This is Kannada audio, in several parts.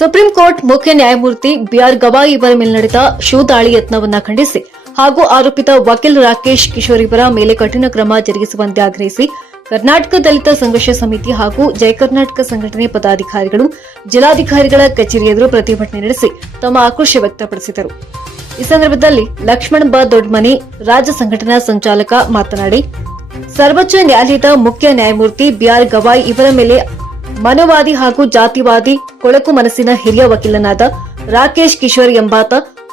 ಸುಪ್ರೀಂ ಕೋರ್ಟ್ ಮುಖ್ಯ ನ್ಯಾಯಮೂರ್ತಿ ಬಿಆರ್ ಗವಾಯಿ ಇವರ ಮೇಲೆ ನಡೆದ ಶೂ ದಾಳಿ ಯತ್ನವನ್ನ ಖಂಡಿಸಿ ಹಾಗೂ ಆರೋಪಿತ ವಕೀಲ್ ರಾಕೇಶ್ ಕಿಶೋರ್ ಇವರ ಮೇಲೆ ಕಠಿಣ ಕ್ರಮ ಜರುಗಿಸುವಂತೆ ಆಗ್ರಹಿಸಿ ಕರ್ನಾಟಕ ದಲಿತ ಸಂಘರ್ಷ ಸಮಿತಿ ಹಾಗೂ ಜಯ ಕರ್ನಾಟಕ ಸಂಘಟನೆ ಪದಾಧಿಕಾರಿಗಳು, ಜಿಲ್ಲಾಧಿಕಾರಿಗಳ ಕಚೇರಿ ಎದುರು ಪ್ರತಿಭಟನೆ ನಡೆಸಿ ತಮ್ಮ ಆಕ್ರೋಶ ವ್ಯಕ್ತಪಡಿಸಿದರು. ಈ ಸಂದರ್ಭದಲ್ಲಿ ಲಕ್ಷ್ಮಣ್ ಬ ದೊಡ್ಮನಿ, ರಾಜ್ಯ ಸಂಘಟನಾ ಸಂಚಾಲಕ ಮಾತನಾಡಿ, ಸರ್ವೋಚ್ಚ ನ್ಯಾಯಾಲಯದ ಮುಖ್ಯ ನ್ಯಾಯಮೂರ್ತಿ ಬಿಆರ್ ಗವಾಯ್ ಇವರ ಮೇಲೆ ಮನುವಾದಿ ಹಾಗೂ ಜಾತಿವಾದಿ ಕೊಳಕು ಮನಸ್ಸಿನ ಹಿರಿಯ ವಕೀಲನಾದ ರಾಕೇಶ್ ಕಿಶೋರ್ ಎಂಬಾತ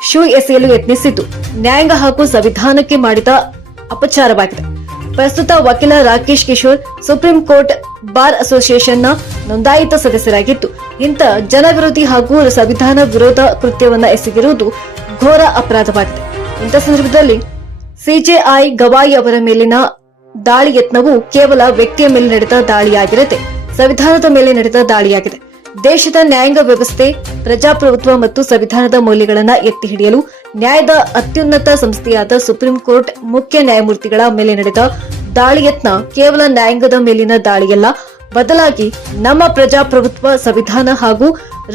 ಶೂ ಎಸೆಯಲು ಯತ್ನಿಸಿದ್ದು. ನ್ಯಾಯಾಂಗ ಹಾಗೂ ಸಂವಿಧಾನಕ್ಕೆ ಮಾಡಿದ ಅಪಚಾರವಾಗಿದೆ. ಪ್ರಸ್ತುತ ವಕೀಲ Rakesh Kishore supreme court bar ಅಸೋಸಿಯೇಷನ್ನ ನೋಂದಾಯಿತ ಸದಸ್ಯರಾಗಿದ್ದು, ಇಂಥ ಜನವಿರೋಧಿ ಹಾಗೂ ಸಂವಿಧಾನ ವಿರೋಧ ಕೃತ್ಯವನ್ನ ಎಸಗಿರುವುದು ಘೋರ ಅಪರಾಧವಾಗಿದೆ. ಇಂಥ ಸಂದರ್ಭದಲ್ಲಿ ಸಿಜೆಐ ಗವಾಯಿ ಅವರ ಮೇಲಿನ ದಾಳಿ ಯತ್ನವು ಕೇವಲ ವ್ಯಕ್ತಿಯ ಮೇಲೆ ನಡೆದ ದಾಳಿಯಾಗಿರದೆ ಸಂವಿಧಾನದ ಮೇಲೆ ನಡೆದ ದಾಳಿಯಾಗಿದೆ. ದೇಶದ ನ್ಯಾಯಾಂಗ ವ್ಯವಸ್ಥೆ, ಪ್ರಜಾಪ್ರಭುತ್ವ ಮತ್ತು ಸಂವಿಧಾನದ ಮೌಲ್ಯಗಳನ್ನು ಎತ್ತಿ ಹಿಡಿಯಲು ನ್ಯಾಯದ ಅತ್ಯುನ್ನತ ಸಂಸ್ಥೆಯಾದ ಸುಪ್ರೀಂ ಕೋರ್ಟ್ ಮುಖ್ಯ ನ್ಯಾಯಮೂರ್ತಿಗಳ ಮೇಲೆ ನಡೆದ ದಾಳಿ ಯತ್ನ ಕೇವಲ ನ್ಯಾಯಾಂಗದ ಮೇಲಿನ ದಾಳಿಯಲ್ಲ, ಬದಲಾಗಿ ನಮ್ಮ ಪ್ರಜಾಪ್ರಭುತ್ವ ಸಂವಿಧಾನ ಹಾಗೂ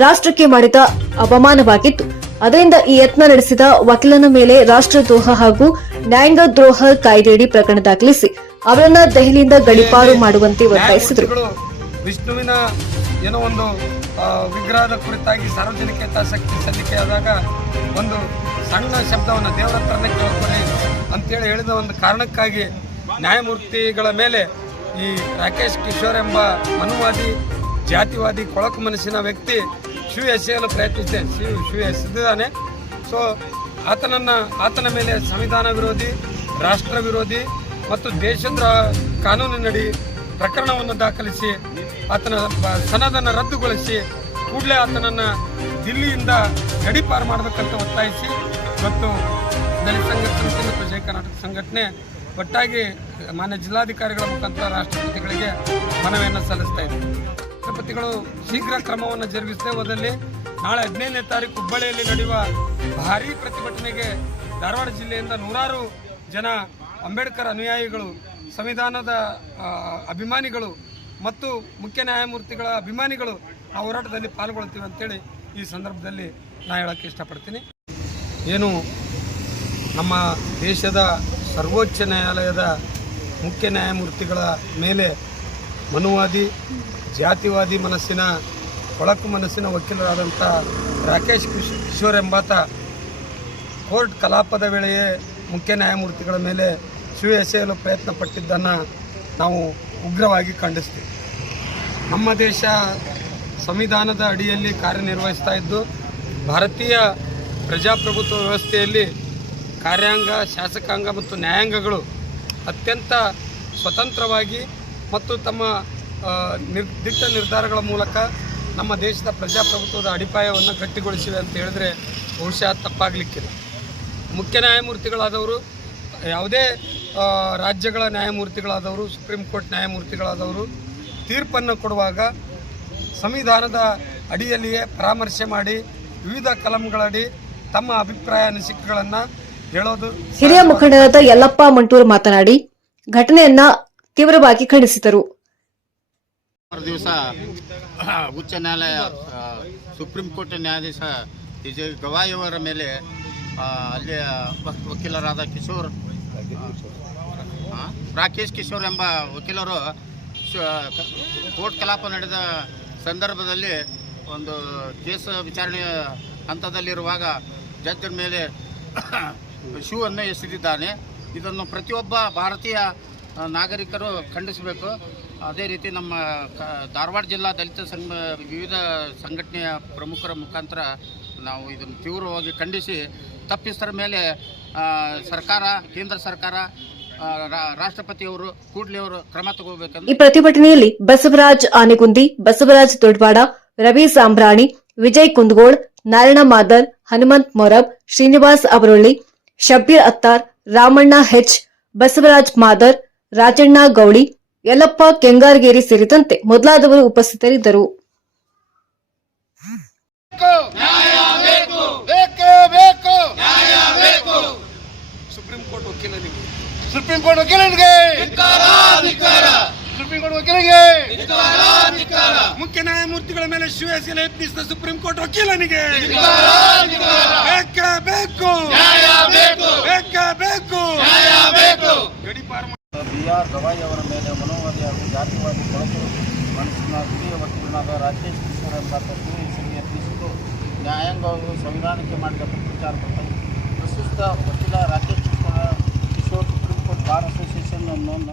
ರಾಷ್ಟ್ರಕ್ಕೆ ಮಾಡಿದ ಅವಮಾನವಾಗಿತ್ತು. ಅದರಿಂದ ಈ ಯತ್ನ ನಡೆಸಿದ ವಕೀಲನ ಮೇಲೆ ರಾಷ್ಟ್ರದ್ರೋಹ ಹಾಗೂ ನ್ಯಾಯಾಂಗ ದ್ರೋಹ ಕಾಯ್ದೆಯಡಿ ಪ್ರಕರಣ ದಾಖಲಿಸಿ, ಅವರನ್ನ ದೆಹಲಿಯಿಂದ ಗಡಿಪಾರು ಮಾಡುವಂತೆ ಒತ್ತಾಯಿಸಿದರು. ವಿಷ್ಣುವಿನ ಏನೋ ಒಂದು ವಿಗ್ರಹದ ಕುರಿತಾಗಿ ಸಾರ್ವಜನಿಕ ಹಿತಾಸಕ್ತಿ ಸಲ್ಲಿಕೆಯಾದಾಗ ಒಂದು ಸಣ್ಣ ಶಬ್ದವನ್ನು ದೇವರ ಹತ್ರನೇ ಕೇಳ್ಕೊಳ್ಳಿ ಅಂತೇಳಿ ಹೇಳಿದ ಒಂದು ಕಾರಣಕ್ಕಾಗಿ ನ್ಯಾಯಮೂರ್ತಿಗಳ ಮೇಲೆ ಈ ರಾಕೇಶ್ ಕಿಶೋರ್ ಎಂಬ ಮನುವಾದಿ, ಜಾತಿವಾದಿ ಕೊಳಕು ಮನಸ್ಸಿನ ವ್ಯಕ್ತಿ ಶಿವ ಎಸೆಯಲು ಪ್ರಯತ್ನಿಸಿದೆ. ಶಿವ ಶಿವ ಎಸೆದಿದ್ದಾನೆ. ಸೊ ಆತನನ್ನು, ಆತನ ಮೇಲೆ ಸಂವಿಧಾನ ವಿರೋಧಿ, ರಾಷ್ಟ್ರ ವಿರೋಧಿ ಮತ್ತು ದೇಶದ ಕಾನೂನಿನಡಿ ಪ್ರಕರಣವನ್ನು ದಾಖಲಿಸಿ ಆತನ ಸನದನ್ನು ರದ್ದುಗೊಳಿಸಿ ಕೂಡಲೇ ಆತನನ್ನು ದಿಲ್ಲಿಯಿಂದ ಗಡಿಪಾರು ಮಾಡಬೇಕಂತ ಒತ್ತಾಯಿಸಿ ಮತ್ತು ದಲಿತ ಸಂಘಟನೆ ಮತ್ತು ಜಯ ಕರ್ನಾಟಕ ಸಂಘಟನೆ ಒಟ್ಟಾಗಿ ಮಾನ್ಯ ಜಿಲ್ಲಾಧಿಕಾರಿಗಳ ಮುಖಾಂತರ ರಾಷ್ಟ್ರಪತಿಗಳಿಗೆ ಮನವಿಯನ್ನು ಸಲ್ಲಿಸ್ತಾ ಇದೆ. ರಾಷ್ಟ್ರಪತಿಗಳು ಶೀಘ್ರ ಕ್ರಮವನ್ನು ಜರುಗಿಸದೇ ಹೋದಲ್ಲಿ ನಾಳೆ ಹದಿನೈದನೇ ತಾರೀಕು ಹುಬ್ಬಳ್ಳಿಯಲ್ಲಿ ನಡೆಯುವ ಭಾರೀ ಪ್ರತಿಭಟನೆಗೆ ಧಾರವಾಡ ಜಿಲ್ಲೆಯಿಂದ ನೂರಾರು ಜನ ಅಂಬೇಡ್ಕರ್ ಅನುಯಾಯಿಗಳು, ಸಂವಿಧಾನದ ಅಭಿಮಾನಿಗಳು ಮತ್ತು ಮುಖ್ಯ ನ್ಯಾಯಮೂರ್ತಿಗಳ ಅಭಿಮಾನಿಗಳು ಆ ಹೋರಾಟದಲ್ಲಿ ಪಾಲ್ಗೊಳ್ತೀವಿ ಅಂತೇಳಿ ಈ ಸಂದರ್ಭದಲ್ಲಿ ನಾ ಹೇಳೋಕ್ಕೆ ಇಷ್ಟಪಡ್ತೀನಿ. ಏನು ನಮ್ಮ ದೇಶದ ಸರ್ವೋಚ್ಚ ನ್ಯಾಯಾಲಯದ ಮುಖ್ಯ ನ್ಯಾಯಮೂರ್ತಿಗಳ ಮೇಲೆ ಮನುವಾದಿ, ಜಾತಿವಾದಿ ಮನಸ್ಸಿನ, ಕೊಳಕು ಮನಸ್ಸಿನ ವಕೀಲರಾದಂಥ ರಾಕೇಶ್ ಕಿಶ್- ಕಿಶೋರ್ ಎಂಬಾತ ಕೋರ್ಟ್ ಕಲಾಪದ ವೇಳೆಯೇ ಮುಖ್ಯ ನ್ಯಾಯಮೂರ್ತಿಗಳ ಮೇಲೆ ಶೂ ಎಸೆಯಲು ಪ್ರಯತ್ನ ಪಟ್ಟಿದ್ದನ್ನು ನಾವು ಉಗ್ರವಾಗಿ ಖಂಡಿಸ್ತೀವಿ. ನಮ್ಮ ದೇಶ ಸಂವಿಧಾನದ ಅಡಿಯಲ್ಲಿ ಕಾರ್ಯನಿರ್ವಹಿಸ್ತಾ ಇದ್ದು, ಭಾರತೀಯ ಪ್ರಜಾಪ್ರಭುತ್ವ ವ್ಯವಸ್ಥೆಯಲ್ಲಿ ಕಾರ್ಯಾಂಗ, ಶಾಸಕಾಂಗ ಮತ್ತು ನ್ಯಾಯಾಂಗಗಳು ಅತ್ಯಂತ ಸ್ವತಂತ್ರವಾಗಿ ಮತ್ತು ತಮ್ಮ ನಿರ್ದಿಷ್ಟ ನಿರ್ಧಾರಗಳ ಮೂಲಕ ನಮ್ಮ ದೇಶದ ಪ್ರಜಾಪ್ರಭುತ್ವದ ಅಡಿಪಾಯವನ್ನು ಗಟ್ಟಿಗೊಳಿಸಿವೆ ಅಂತ ಹೇಳಿದ್ರೆ ಬಹುಶಃ ತಪ್ಪಾಗಲಿಕ್ಕಿಲ್ಲ. ಮುಖ್ಯ ನ್ಯಾಯಮೂರ್ತಿಗಳಾದವರು ಯಾವುದೇ ರಾಜ್ಯಗಳ ನ್ಯಾಯಮೂರ್ತಿಗಳಾದವರು ಸುಪ್ರೀಂ ಕೋರ್ಟ್ ನ್ಯಾಯಮೂರ್ತಿಗಳಾದವರು ತೀರ್ಪನ್ನು ಕೊಡುವಾಗ ಸಂವಿಧಾನದ ಅಡಿಯಲ್ಲಿಯೇ ಪರಾಮರ್ಶೆ ಮಾಡಿ ವಿವಿಧ ಕಲಂಗಳಡಿ ತಮ್ಮ ಅಭಿಪ್ರಾಯ ಅನಿಸಿಕೆಗಳನ್ನು ಹೇಳೋದು ಹಿರಿಯ ಮುಖಂಡರಾದ ಯಲ್ಲಪ್ಪ ಮಂಟೂರು ಮಾತನಾಡಿ ಘಟನೆಯನ್ನ ತೀವ್ರವಾಗಿ ಖಂಡಿಸಿದರು. ದಿವಸ ಉಚ್ಚ ನ್ಯಾಯಾಲಯ ಸುಪ್ರೀಂ ಕೋರ್ಟ್ ನ್ಯಾಯಾಧೀಶ ವಿಜಯ್ ಗವಾಯಿ ಅವರ ಮೇಲೆ ಅಲ್ಲಿ ವಕ್- ವಕೀಲರಾದ ಕಿಶೋರ್ ರಾಕೇಶ್ ಕಿಶೋರ್ ಎಂಬ ವಕೀಲರು ಕೋರ್ಟ್ ಕಲಾಪ ನಡೆದ ಸಂದರ್ಭದಲ್ಲಿ ಒಂದು ಕೇಸ್ ವಿಚಾರಣೆಯ ಹಂತದಲ್ಲಿರುವಾಗ ಜಡ್ಜರ ಮೇಲೆ ಶೂವನ್ನು ಎಸೆದಿದ್ದಾನೆ. ಇದನ್ನು ಪ್ರತಿಯೊಬ್ಬ ಭಾರತೀಯ ನಾಗರಿಕರು ಖಂಡಿಸಬೇಕು. ಅದೇ ರೀತಿ ನಮ್ಮ ಧಾರವಾಡ ಜಿಲ್ಲಾ ದಲಿತ ಸಂಘ, ವಿವಿಧ ಸಂಘಟನೆಯ ಪ್ರಮುಖರ ಮುಖಾಂತರ ನಾವು ಇದನ್ನು ತೀವ್ರವಾಗಿ ಖಂಡಿಸಿ ತಪ್ಪಿಸ್ತರ ಮೇಲೆ ಆ, ಸರ್ಕಾರ ಕೇಂದ್ರ ಸರ್ಕಾರ ರಾಷ್ಟ್ರಪತಿಯವರು ಕೂಡಲೇ ಅವರು ಕ್ರಮ ತಗೋಬೇಕಂತ ಈ ಪ್ರತಿಭಟನೆಯಲ್ಲಿ ಬಸವರಾಜ್ ಆನೆಗುಂದಿ ಬಸವರಾಜ್ ದೊಡ್ವಾಡ ರವಿ ಸಾಂಬ್ರಾಣಿ ವಿಜಯ್ ಕುಂದಗೋಳ್ ನಾರಾಯಣ ಮಾದರ್ ಹನುಮಂತ್ ಮೊರಬ್ ಶ್ರೀನಿವಾಸ್ ಅವರೊಳ್ಳಿ ಶಬ್ಬೀರ್ ಅತ್ತಾರ್ ರಾಮಣ್ಣ ಹೆಚ್ ಬಸವರಾಜ್ ಮಾದರ್ ರಾಜಣ್ಣ ಗೌಳಿ ಯಲ್ಲಪ್ಪ ಕೆಂಗಾರ್ಗೇರಿ ಸೇರಿದಂತೆ ಮೊದಲಾದವರು ಉಪಸ್ಥಿತರಿದ್ದರು ಬೇಕೇ ಬೇಕು ಸುಪ್ರೀಂ ಕೋರ್ಟ್ ವಕೀಲರಿಗೆ ಸುಪ್ರೀಂ ಕೋರ್ಟ್ ವಕೀಲನಿಗೆ ಸುಪ್ರೀಂ ಕೋರ್ಟ್ ವಕೀಲನಿಗೆ ಮುಖ್ಯ ನ್ಯಾಯಮೂರ್ತಿಗಳ ಮೇಲೆ ಶಿವಸೇನೆ ಯತ್ನಿಸಿದ ಸುಪ್ರೀಂ ಕೋರ್ಟ್ ವಕೀಲನಿಗೆ ಬೇಕೇ ಬೇಕು. ಬೇಕೇ. ಬೇಕು ಗಡೀಪಾರು ಬಿ ಆರ್ ಗವಾಯಿ ಅವರ ಮೇಲೆ ಮನೋವಾದಿ ಹಾಗೂ ಜಾತಿವಾದಿ ಕೊಳಕು ಮನಸ್ಸಿನ ಹಿರಿಯ ವಕೀಲನಾದ ರಾಕೇಶ್ ಕಿಶೋರ್ ಎಂಬ ಹೆಸರಿಗೆ ಯತ್ನಿಸಿದ್ದು ನ್ಯಾಯಾಂಗವು ಸಂವಿಧಾನಕ್ಕೆ ಮಾಡಿದ ಪ್ರಚಾರ ಪ್ರಸ್ತುತ ವಕೀಲ ರಾಕೇಶ್ ಕಿಶೋರ್ ಕಿಶೋರ್ ಸುಪ್ರೀಂ